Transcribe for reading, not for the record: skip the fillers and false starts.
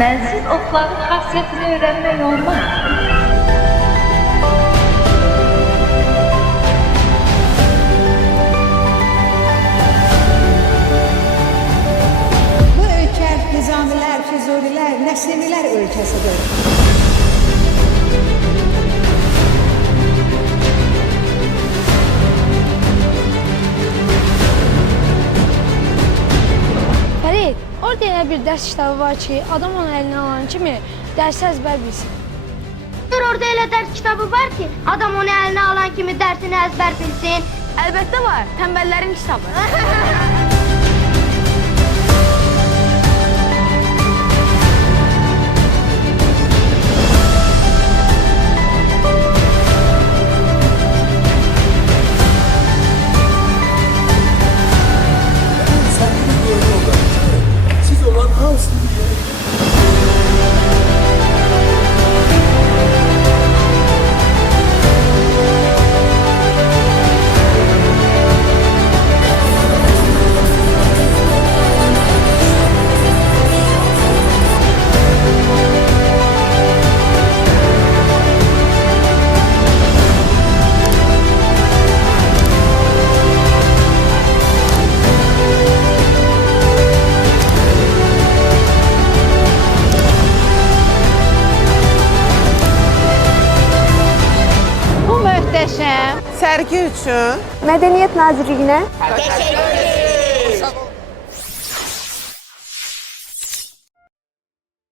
Mənsiz otların xasiyyətini öyrənmək olmaz. Bu ölkə Nizamilər, Füzulilər, Nəslimilər ölkəsidir. Fərid, orada elə bir dərs kitabı var ki, adam onu əlinə alan kimi dərsi əzbər bilsin. Orada elə dərs kitabı var ki, adam onu əlinə alan kimi dərsini əzbər bilsin. Əlbəttə var, tənbəllərin kitabı. Siz olan hamısını biliyorum. Bu möhtəşəm sərgi üçün Mədəniyyət Nazirliyinə Teşekkür